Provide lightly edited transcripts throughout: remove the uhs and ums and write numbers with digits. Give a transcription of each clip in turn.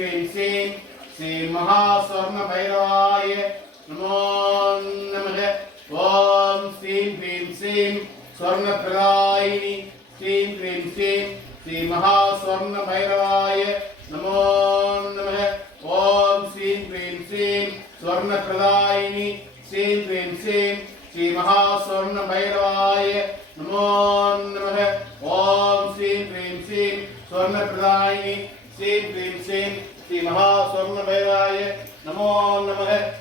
ह्रीं श्रीं श्री महास्वर्ण भैरवाय नमो नमः। ओम श्रीं ह्रीं श्रीं स्वर्णप्रदायिनी श्रीं ह्रीं श्रीं श्री महास्वर्ण भैरवाय नमो नमः। ओम श्रीं ह्रीं श्रीं स्वर्णप्रदायिनी श्रीं ह्रीं श्रीं श्री महास्वर्ण भैरवाय नमो नमः। ओम श्रीं ह्रीं श्रीं स्वर्णप्रदायिनी श्रीं ह्रीं श्रीं श्री महास्वर्ण भैरवाय नमो नमः।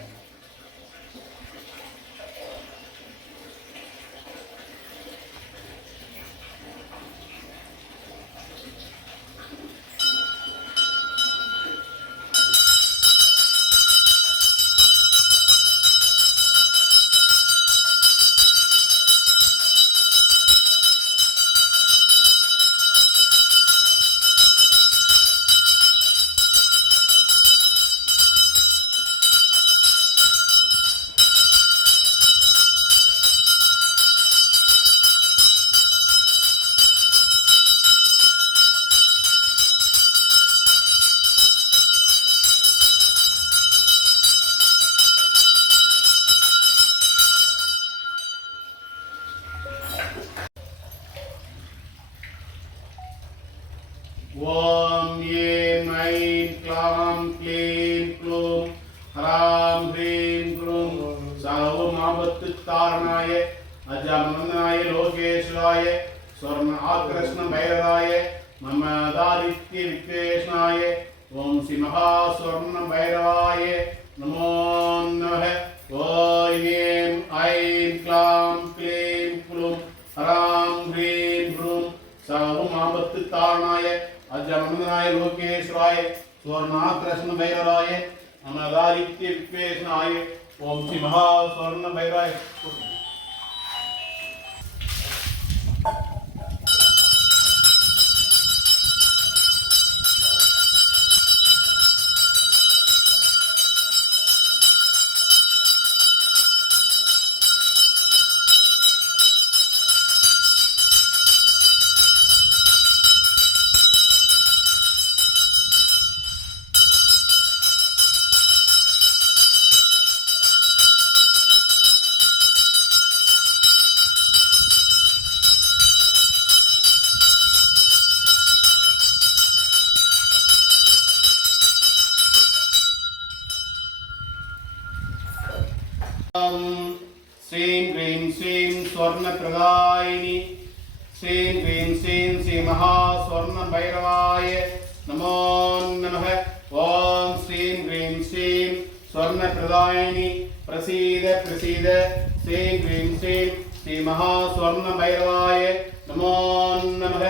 ओम ऐं ऐं क्लां क्लीं क्लूं ह्रां ह्रीं क्लूं सर्वमापत्कारणा अजमनाय लोकेश्वराय स्वर्ण आकृष्ण भैरवाय ममदादित्य विघ्नेश्वराय ओम श्री महास्वर्ण भैरवाय नमो नमः। ओम ऐं ऐं क्लां क्लीं क्लूं ह्रां ह्रीं क्लूं सर्वमापत्कारणा अजमनाय लोकेश्वराय स्वर्णाकृष्ण भैरवाय अमदादित्य विघ्नेश्वराय ओम श्री महास्वर्ण भैरवाय। श्रीं ह्रीं श्रीं स्वर्णप्रदायिनी श्रीं ह्रीं श्रीं श्री महास्वर्ण भैरवाय नमो नमः। ओम श्रीं ह्रीं श्रीं स्वर्णप्रदायिनी प्रसीद प्रसीद श्रीं ह्रीं श्रीं श्री महास्वर्ण भैरवाय नमो नमः।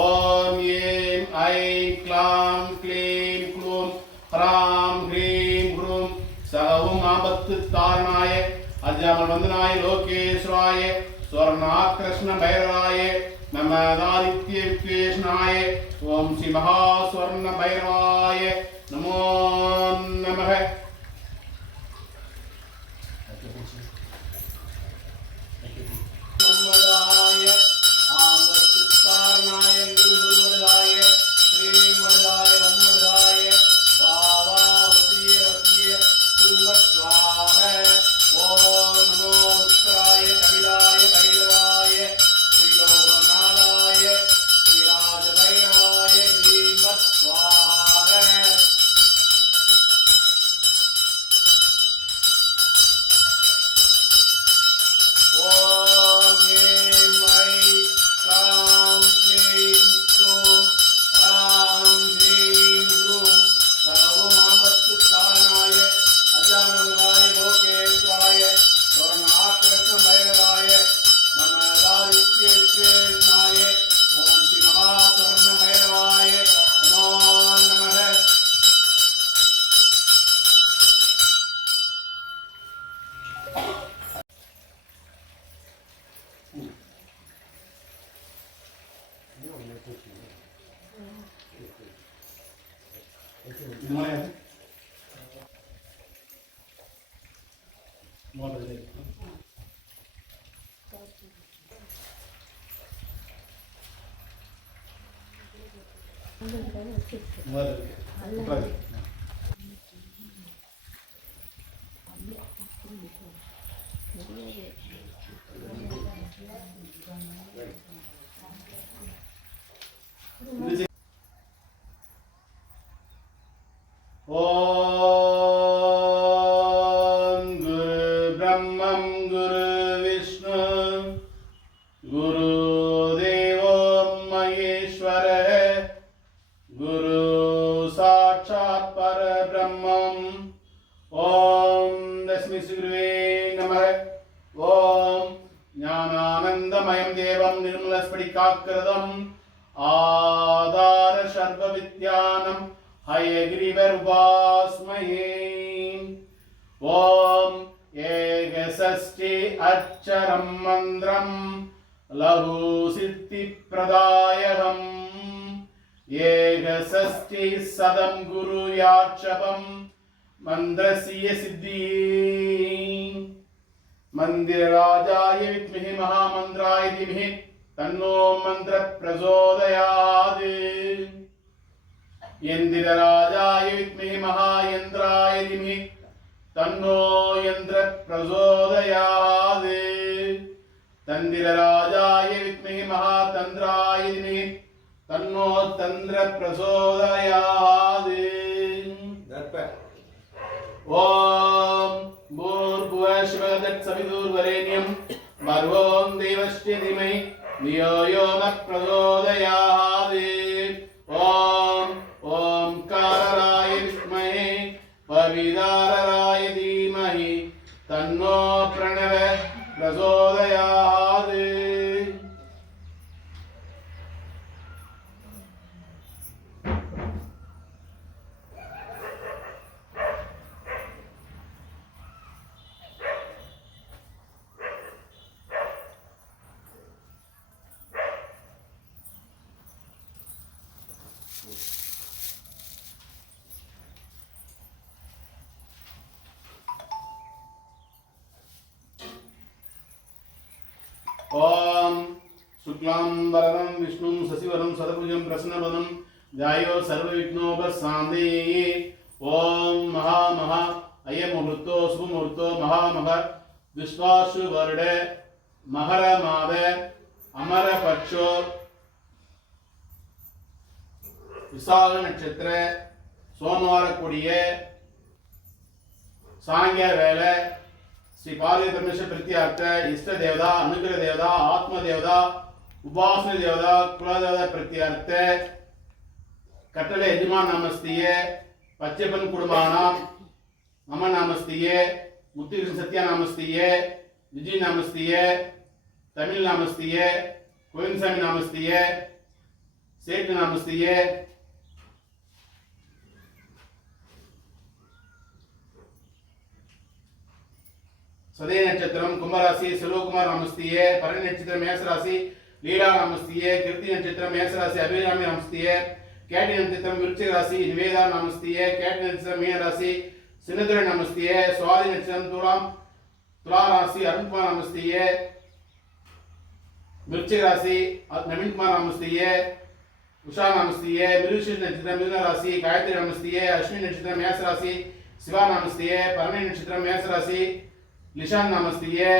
ओम ऐं ऐं क्लां क्लीं क्लूं ह्रां ह्रीं ह्रूं सर्वमापत्कारणा अजमनाय लोकेश्वराय स्वर्णाकृष्ण भैरवाय ममदादित्य विघ्नेश्वराय ओम श्री महास्वर्ण भैरवाय नमो नमः। ஓம் குரு பிரம்மம் குரு விஷ்ணு குரு தேவோ மகேஸ்வர குரு சாட்சாத் பரபிரம்மம். ஓம் தஸ்மை ஸ்ரீ நமः. ஓம் ஞானானந்தமயம் தேவம் நிர்மலஸ்படிகாக்கிருதம் ஆதார சர்வ வித்யானம் हयग्रीवरुपास्महे. ॐ एकषष्टि अक्षरं मन्त्रं लघु सिद्धिप्रदायकम् एकषष्टि शतं गुरुयाक्षपं मन्त्रस्य सिद्धि. मन्दिरराजाय विद्महे महामन्त्राय धीमहि तन्नो मन्त्र प्रचोदयात्. यन्दिरराजाय विद्महे महायन्त्राय धीमहि तन्नो यन्त्र प्रचोदयात्. तन्दिरराजाय विद्महे महातन्त्राय धीमहि तन्नो तन्त्र प्रचोदयात्. ॐ भूर्भुवः स्वः तत्सवितुर्वरेण्यं भर्गो देवस्य धीमहि धियो यो नः प्रचोदयात्. ओंकाराय विद्महे पविदाराय धीमहि तन्नो प्रणव प्रचोदयात्. ओम शुक्लांबरधरं विष्णुं शशिवर्णं शतभुजं प्रसन्नवदनं ध्यायो सर्वविघ्नोपशान्तये. ओम महा अयमुहूर्तो शुभमुहूर्तो महामह विश्वासु वर्ड मकर माद अमर पक्षो विशाल नक्षत्र सोमवार कोडिय सांग्य वेले श्री पार्वती परमेश्वर प्रीत्यार्थ इष्ट देवता अनुग्रह देवता आत्म देवता उपासना देवता कुल देवता प्रीत्यार्थ कट्टले यजमान नामस्तिये पच्चपन कुटुंबानां मम नामस्तिये मुत्तिकृष्ण सत्य नामस्तिये विजय नामस्तिये तमिल नामस्तिये कोयनसामी नामस्तिये सेठ नामस्तिये सदय नक्षत्रम कुंभ राशि सेल्वकुमार नामस्तिये भरणी नक्षत्र मेष राशि लीला नामस्तिये कीर्ति नक्षत्र मेष राशि अभिरामी नामस्तिये कैटी नक्षत्र वृश्चिक राशि निवेदा नामस्तिये कैटी नक्षत्र मीन राशि सिन्नतुरै नामस्तिये स्वाति नक्षत्र तुला राशि अरुण कुमार नामस्तिये वृश्चिक राशि नवीन कुमार नामस्तिये उषा नामस्तिये मिरुषि नक्षत्र मिथुन राशि गायत्री नामस्तिये अश्विनी नक्षत्र मेष राशि शिवा नामस्तिये भरणी नक्षत्र मेष राशि लिशान नामस्तिये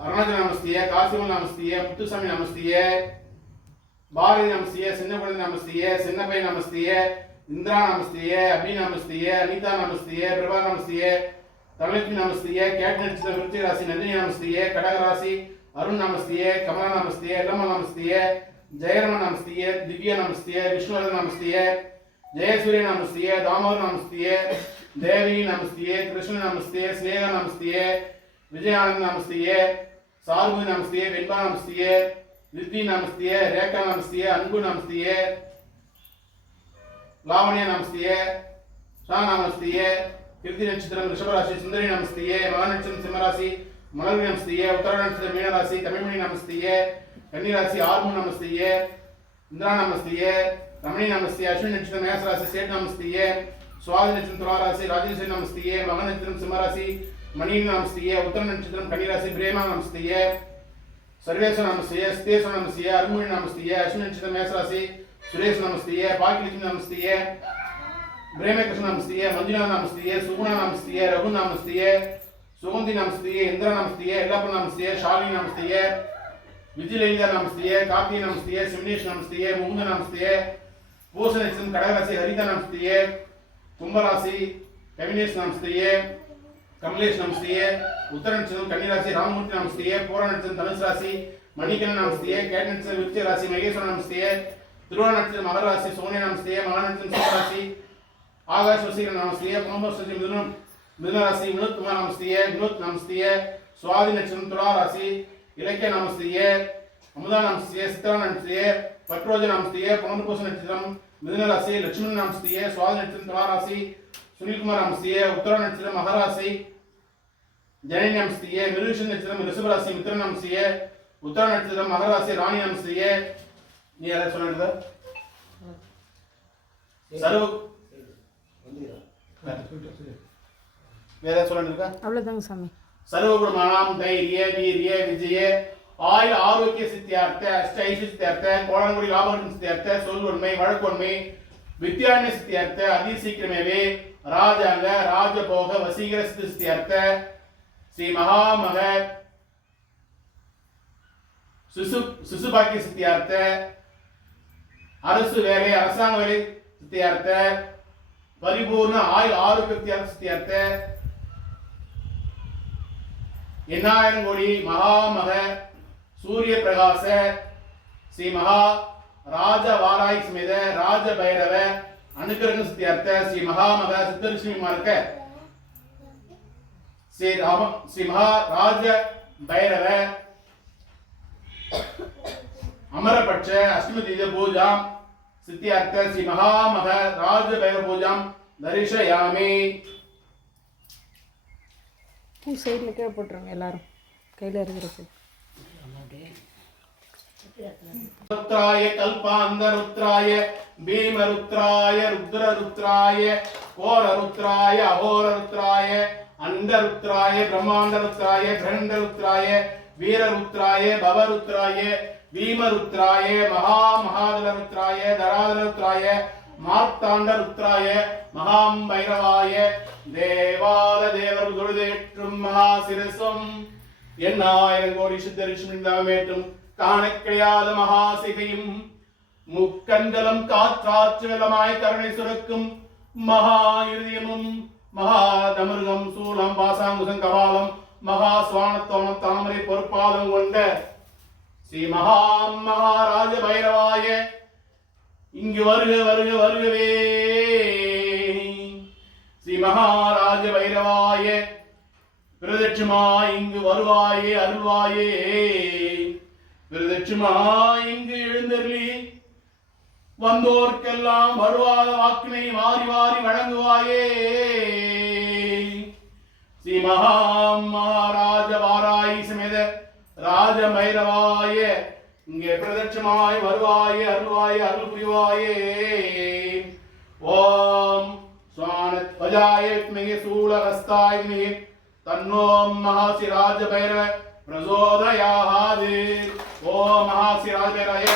अरुणाचल नामस्तिये काशीम नामस्तिये मुत्तुस्वामी नामस्तिये बारी नामस्तिये सिन्नपल्ली नामस्तिये सिन्नपै नामस्तिये इंद्रा नामस्तिये अभि नामस्तिये अनीता नामस्तिये प्रभा नामस्तिये तमिलक्ष्मी नामस्तिये कैट नक्षत्र वृश्चिक राशि नंदिनी नामस्तिये கடக राशि अरुण नामस्तिये कमला नामस्तिये एलम्मा नामस्तिये जयरम नामस्तिये दिव्या नामस्तिये विष्णुवर्धन नामस्तिये जयसूर्य नामस्तिये दामोदर नामस्तिये देवी नमस्तिये कृष्ण नमस्तिये स्नेह नमस्तिये विजयानंद नमस्तिये सार्वभौम नमस्तिये वेंबा नमस्तिये विद्धि नमस्तिये रेखा नमस्तिये अनबु नमस्तिये लावण्य नमस्तिये शाह नमस्तिये कीर्ति नक्षत्र वृषभ राशि सुंदरी नमस्तिये महा नक्षत्र सिंह राशि मलर्वी नमस्तिये उत्तर नक्षत्र मीन राशि तमिळमणि नमस्तिये कन्नी राशि आर्मू नमस्तिये इंद्रा नमस्तिये रमणी नमस्तिये अश्विनी नक्षत्र मेष राशि सेठ नमस्तिये स्वाति नक्षत्र तुला राशि राजेश्वरी नमस्तिये मग नक्षत्र सिंह राशि मणि नमस्तिये उत्तर नक्षत्र कन्नी राशि प्रेमा नमस्तिये सर्वेश्वर नमस्तिये स्तेश्वर नमस्तिये अरुणमणि नमस्तिये अश्विनी नक्षत्र मेष राशि सुरेश नमस्तिये भाग्यलक्ष्मी नमस्तिये பிரேமகிருஷ்ண நமஸ்தியே, மஞ்சுளா நமஸ்தியே, சுகுணா நமஸ்தியே, ரகு நமஸ்தியே, சுகந்தி நமஸ்தியே, இந்திர நமஸ்தியே, எல்லப்ப நமஸ்தியே, ஷாலினி நமஸ்தியே, விஜயலலிதா நமஸ்தியே, கார்த்திகை நமஸ்தியே, சிம்னேஷ் நமஸ்தியே, முகுந்த நமஸ்தியே, பூசணிச்சம் கடகராசி ஹரிதா நமஸ்தியே, கும்பராசி கவினேஷ் நமஸ்தியே, கமலேஷ் நமஸ்தியே, உத்தரநட்சத்திரம் கன்னிராசி ராமமூர்த்தி நமஸ்தியே, பூர நட்சத்திரம் தனுசு ராசி மணிகண்டன் நமஸ்தியே, கேட்ட நட்சத்திரம் விருச்சிக ராசி மகேஸ்வரன் நமஸ்தியே, திருவோண நட்சத்திரம் மகர ராசி சோனியா நமஸ்தியே, மகா நட்சத்திரம் சிவராசி ஆகாஷ் வசீகரன் நமஸ்தியே, கும்பராசி மிதுன ராசி வினோத் குமார் நமஸ்தியே, வினோத் நமஸ்தியே, சுவாதி நட்சத்திரம் துலா ராசி இலக்கிய நமஸ்தியே, அமுதா நமஸ்தியே, சித்ரா நமஸ்தியே, பட்ரோஜ நமஸ்தியே, புனர்பூச நட்சத்திரம் மிதுன ராசி லட்சுமணன் நமஸ்தியே, சுவாதி நட்சத்திரம் துலா ராசி சுனில்குமார் நமஸ்தியே, உத்தர நட்சத்திரம் மகராசி ஜனனி நமஸ்தியே, மிருகஷன் நட்சத்திரம் ரிஷபராசி மித்ரன் நமஸ்தியே, உத்தர நட்சத்திரம் மகராசி ராணி நமஸ்தியே. நீ யாராவது சொல்லுங்க சர்வ வேற சொல்லுங்க அவ்வளவுதாங்க சாமி. சர்வகுணமானாம் தைரிய வீரிய விஜய ஆயுள் ஆரோக்கிய சித்தியார்த்த அஷ்ட ஐஸ்வர்ய சித்தியார்த்த கோணங்குடி லாபகன் சித்தியார்த்த சொல்வன்மை வழக்கொன்மை வித்யாரண்ய சித்தியார்த்த அதி சீக்கிரமேவே ராஜாங்க ராஜபோக வசீகர சித்தியார்த்த ஸ்ரீ மகாமக சிசுபாக்கிய சித்தியார்த்த அரசு வேலை அரசாங்க வேலை சித்தியார்த்த பரிபூர்ண ஆயுள் ஆரோக்கிய சித்தியார்த்த எண்ணாயிரம் கோடி மகாமக சூரிய பிரகாச ஸ்ரீ மகா ராஜ வாராய் சமேத ராஜ பைரவ அனுகிரக சித்தியார்த்த ஸ்ரீ மகாமக சித்தலட்சுமி மார்க்க ஸ்ரீ மகா ராஜ பைரவ அமரபட்ச அஷ்டமி தீஜ பூஜாம் சித்தியார்த்த ஸ்ரீ மகாமக ராஜ பைரவ பூஜாம் தரிசயாமி. பூ சைடில் கீழே போட்டுருங்க எல்லாரும் கையில் இருக்கிற பூ. रुद्राय कल्पांध रुद्राय भीम रुद्राय रुद्र रुद्राय घोर रुद्राय अघोर रुद्राय अंड रुद्राय ब्रह्मांड रुद्राय ब्रह्मांड रुद्राय वीर रुद्राय भव रुद्राय भीम रुद्राय महा महादल रुद्राय धरादल रुद्राय मार्तांड रुद्राय महां भैरवाय देवाल देवर गुरुदेற்றும் महासिरसुம் எண்ணாயிரம் கோடி சித்தரிஷுமிந்தாமேற்றும் காணக்கிடையாத மகாசிகையும் முக்கண்களும் காற்றாற்றுவலமாய் கருணை சுரக்கும் மகா இருதயமும் மகா தமிருகம் சூலம் பாசாங்குசம் கபாலம் மகா சுவானத்தோணம் தாமரை பொறுப்பாலும் கொண்ட ஸ்ரீ மகாராஜ பைரவாய இங்கு வருக வருக வருகவே. ஸ்ரீ மகாராஜ பைரவாய பிரதட்சமா இங்கு வருவாயே அருள்வாயே. பிரதட்சமா இங்கு எழுந்தருளி வந்தோர்க்கெல்லாம் வருவாத வாக்கினை வாரி வாரி வழங்குவாயே. ஸ்ரீ மகாராஜ வாராய் சமேத ராஜ பைரவாய இங்கே பிரதட்சமாய் வருவாயே அருள்வாயே அருள் புரிவாயே. ஓம் ஸ்வானத் வஜாய வித்மகே சூலஹஸ்தாய வித்மகே तन्नो महासि राज भैरव प्रचोदयात्. ओम महासि राज भैरवाय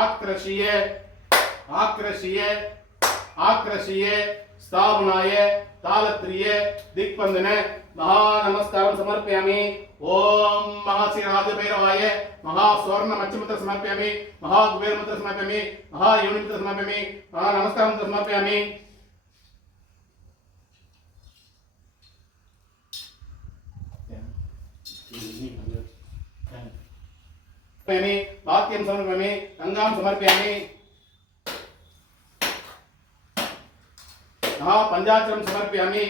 आक्रष्य आक्रष्य आक्रष्य स्थापनाय तालत्रिय दिक्पंदन महा नमस्कारं समर्पयामि. ओम महासि राज भैरवाय महा स्वर्ण मच्छमंत्र समर्पयामि, महा कुबेर मंत्र समर्पयामि, महा योनि मंत्र समर्पयामि, महा नमस्कारं समर्पयामि. वाक्यं समर्पयामि, गंगां समर्पयामि, पंचाक्षरं समर्पयामि,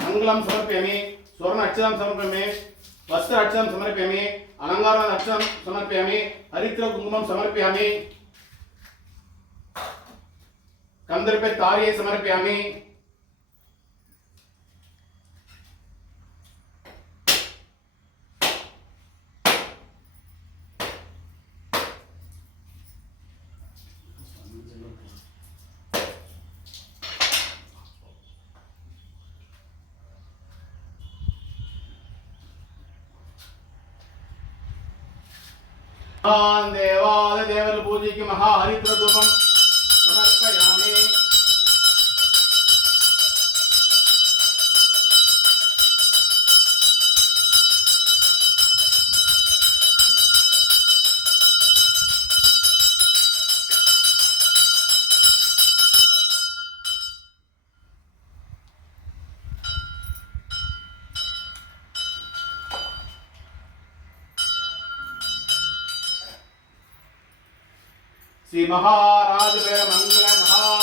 मंगलं समर्पयामि, स्वर्ण अक्षरं समर्पयामि, वस्त्र अक्षरं समर्पयामि, अलंकार अक्षरं समर्पयामि, हरिद्र कुंकुमं समर्पयामि, कंदर्पे तार्ये समर्पयामि. देवाल देवल पूजी की महा हरिद्र धूपम समर्पयामि. ஸ்ரீ மகாராஜ மங்கள மகா